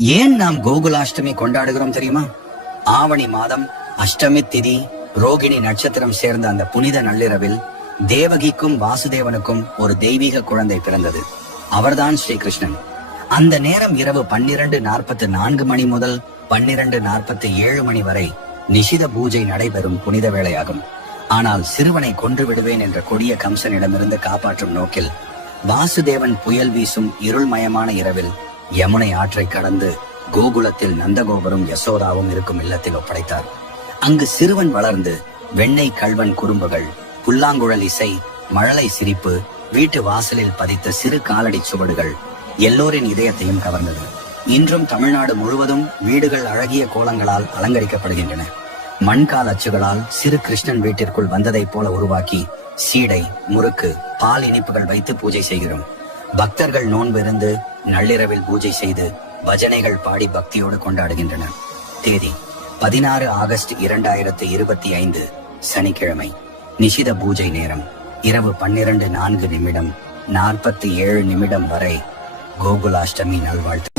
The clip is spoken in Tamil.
ஏன் நாம் கோகுலாஷ்டமி கொண்டாடுகிறோம் தெரியுமா? ஆவணி மாதம் அஷ்டமி திதி ரோகிணி நட்சத்திரம் சேர்ந்த அந்த புனித நள்ளிரவில் தேவகிக்கும் வாசுதேவனுக்கும் ஒரு தெய்வீக குழந்தை பிறந்தது. அவர்தான் ஸ்ரீகிருஷ்ணன். அந்த நேரம் இரவு 12:44 மணி முதல் 12:47 மணி வரை நிஷித பூஜை நடைபெறும் புனித வேளையாகும். ஆனால் சிறுவனை கொன்று விடுவேன் என்ற கொடிய கம்சனிடமிருந்து காப்பாற்றும் நோக்கில் வாசுதேவன் புயல் வீசும் இருள்மயமான இரவில் யமுனை ஆற்றை கடந்து கோகுலத்தில் நந்தகோபரும் யசோதாவும் இருக்கும் இல்லத்தில் ஒப்படைத்தார். அங்கு சிறுவன் வளர்ந்து வெண்ணெய் கல்வன் குறும்புகள், புல்லாங்குழல் இசை, மழலை சிரிப்பு, வீட்டு வாசலில் பதித்த சிறு காலடி சுவடுகள் எல்லோரின் இதயத்தையும் கவர்ந்தது. இன்றும் தமிழ்நாடு முழுவதும் வீடுகள் அழகிய கோலங்களால் அலங்கரிக்கப்படுகின்றன. மண்கால் அச்சுகளால் சிறு கிருஷ்ணன் வீட்டிற்குள் வந்ததை போல உருவாக்கி சீடை, முறுக்கு, பால் இனிப்புகள் வைத்து பூஜை செய்கிறோம். பக்தர்கள் நோன்பு இருந்து நள்ளிரவில் பூஜை செய்து பஜனைகள் பாடி பக்தியோடு கொண்டாடுகின்றனர். தேதி 16 ஆகஸ்ட் 2025 சனிக்கிழமை. நிஷித பூஜை நேரம் இரவு 12:04 நிமிடம் 47 நிமிடம் வரை. கோகுலாஷ்டமி நல்வாழ்த்து.